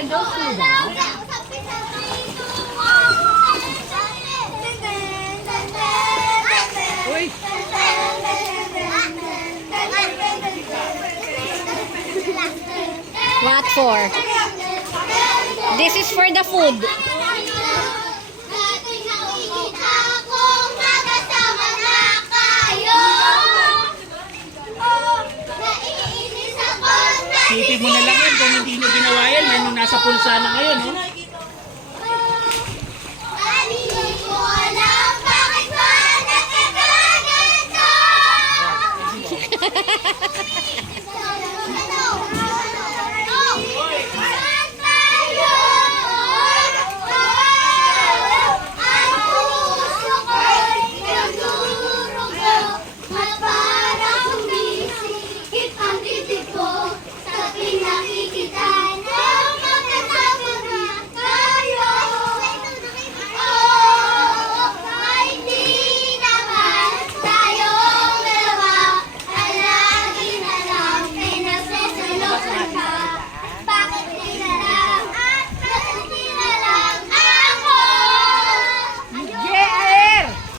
candles to that? Uy! What for? This is for the food. Sipin mo na lang yan kung hindi nyo ginawa yan. Yan yung nasa pulsa ng